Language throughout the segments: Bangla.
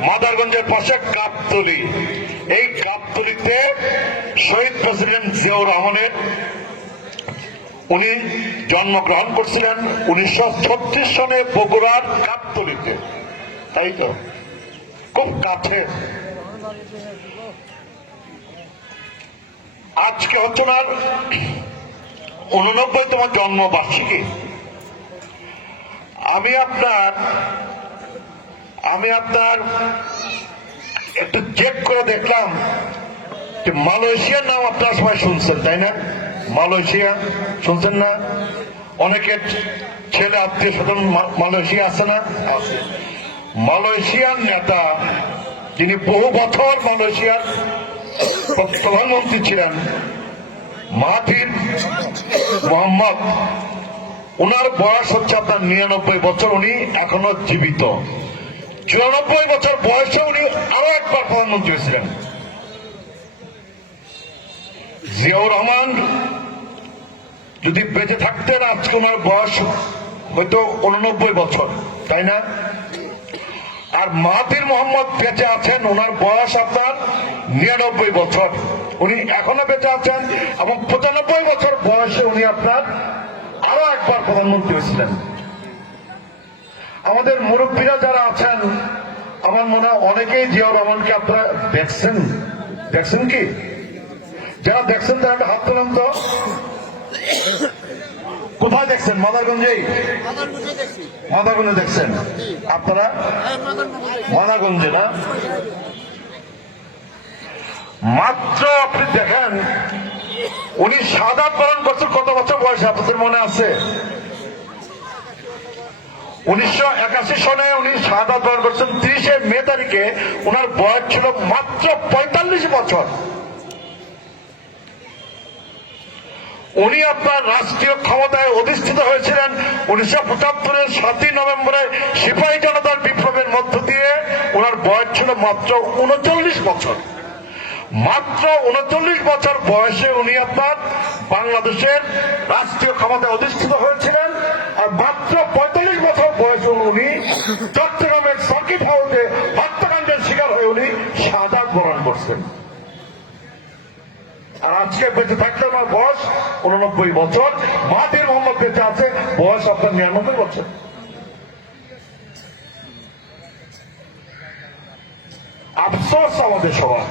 মাদারগঞ্জের পাশে কাপতলি। এই কাপতলিতে শহীদ প্রেসিডেন্ট জিয়াউর রহমানের উনি জন্মগ্রহণ করছিলেন উনিশশো ছত্রিশ সনে বগুড়ার কাপতলিতে। তাই তো? খুব কাছে আজকে হচ্ছে না উননব্বইতম জন্মবার্ষিকী। আমি আপনার আমি আপনার একটু চেক করে দেখলাম যে মালয়েশিয়ার নাম আপনারা সবাই শুনছেন, তাই না? মালয়েশিয়া, শুনছেন না? অনেকের ছেলে, আত্মীয় স্বজন মালয়েশিয়া আছে না? মালয়েশিয়ার নেতা, যিনি বহু বছর মালয়েশিয়ার প্রধানমন্ত্রী ছিলেন মাহাথির মোহাম্মদ। ওনার বয়স হচ্ছে আপনার নিরানব্বই বছর, উনি এখনও জীবিত। চুরানব্বই বছর বয়সে উনি আরও একবার প্রধানমন্ত্রী হয়েছিলেন। জিয়াউর রহমান যদি বেঁচে থাকতেন, আজকে ওনার বয়স হয়তো উননব্বই বছর, তাই না? আর মাহাতির মোহাম্মদ বেঁচে আছেন, ওনার বয়স আপনার নিরানব্বই বছর। উনি এখনও বেঁচে আছেন এবং পঁচানব্বই বছর বয়সে উনি আপনার আরও একবার প্রধানমন্ত্রী হয়েছিলেন। আমাদের মুরব্বীরা যারা আছেন, আমার মনে হয় অনেকেই জিয়াউর রহমানকে আপনারা দেখছেন। দেখছেন কি? যারা দেখছেন, তারা হাত তোলেন তো। কোথায় দেখছেন? মাদারগঞ্জেই? মাদারগঞ্জে দেখছেন? আপনারা? মাদারগঞ্জে না? মাত্র আপনি দেখেন উনি সাদা বরণ করছেন কত বছর বয়সে আপনাদের মনে আছে? উনিশশো একাশি সনে উনি সাদা বরণ করছেন তিরিশে মে তারিখে ওনার বয়স ছিল মাত্র পঁয়তাল্লিশ বছর। উনি আপনার রাষ্ট্রীয় ক্ষমতায় অধিষ্ঠিত হয়েছিলেন উনিশশো পঁচাত্তরের সাতই নভেম্বরে সিপাহী জনতার বিপ্লবের মধ্য দিয়ে ওনার বয়স ছিল মাত্র উনচল্লিশ বছর। মাত্র উনচল্লিশ বছর বয়সে উনি আপনার বাংলাদেশের রাষ্ট্রীয় ক্ষমতায় অধিষ্ঠিত হয়েছিলেন আর মাত্র পঁয়তাল্লিশ বছর বয়সে উনি চট্টগ্রামের সার্কিট হাউসে হত্যাকাণ্ডের শিকার হয়ে উনি সাদা গ্রহণ করছেন। আর আজকে বেঁচে থাকলে আমার বয়স উননব্বই বছর। মাহাতির মোহাম্মদ বেঁচে আছে, বয়স আপনার নিরানব্বই বছর। আফসোস আমাদের সবার।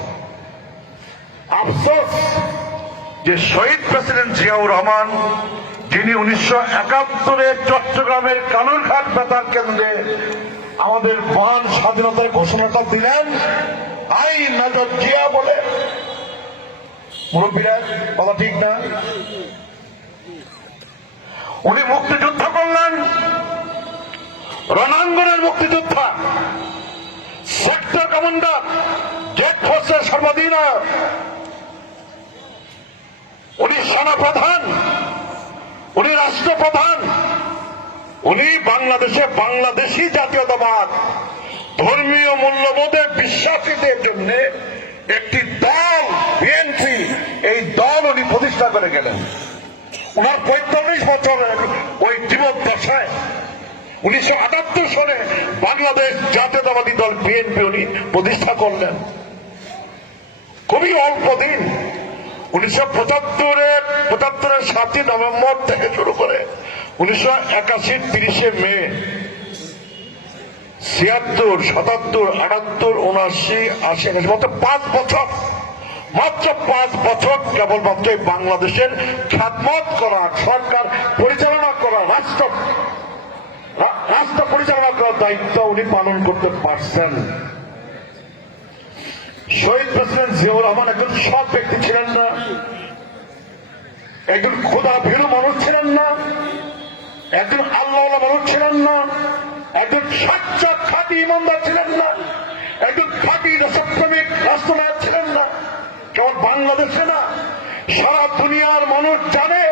আফসোস যে শহীদ প্রেসিডেন্ট জিয়াউর রহমান, যিনি উনিশশো একাত্তরে চট্টগ্রামের কালুরঘাট বেতার কেন্দ্রে আমাদের মহান স্বাধীনতার ঘোষণাটা দিলেন আই নজর জিয়া বলে। মুরব্বীরা কথা ঠিক না। উনি মুক্তিযুদ্ধ করলেন। রণাঙ্গনের মুক্তিযোদ্ধা সেক্টর কমান্ডার জেট ফোর্সের সর্বাধিনায়ক উনি সেনাপ্রধান, উনি রাষ্ট্রপ্রধান, উনি বাংলাদেশে বাংলাদেশি জাতীয়তাবাদ, ধর্মীয় মূল্যবোধে বিশ্বাসীদের জন্য একটি দল বিএনপি এই দল উনি প্রতিষ্ঠা করে গেলেন। ওনার পঁয়তাল্লিশ বছরের ওই জীবদ্দশায় উনিশশো আটাত্তর সনে বাংলাদেশ জাতীয়তাবাদী দল বিএনপি উনি প্রতিষ্ঠা করলেন। খুবই অল্প দিন, উনিশশো পঁচাত্তরের পঁচাত্তরের সাতই নভেম্বর থেকে শুরু করে উনিশশো একাশি তিরিশে মে, ছিয়াত্তর, সাতাত্তর, আটাত্তর, উনআশি, আশি মাত্র পাঁচ বছর মাত্র পাঁচ বছর কেবলমাত্র বাংলাদেশের খ্যাতমত করা সরকার পরিচালনা করা রাষ্ট্র, রা- রাষ্ট্র পরিচালনা করার দায়িত্ব উনি পালন করতে পারছেন। শহীদ প্রেসিডেন্ট জিয়াউর রহমান একজন সৎ ব্যক্তি ছিলেন না, একজন খোদা ভীরু মানুষ ছিলেন না, একজন আল্লাহ মানুষ ছিলেন না, একজন সাচ্চা খাঁটি ইমানদার ছিলেন না, একজন খাঁটি দেশপ্রেমিক রাষ্ট্রনায়ক ছিলেন কেবল বাংলাদেশে না সারা দুনিয়ার মানুষ জানে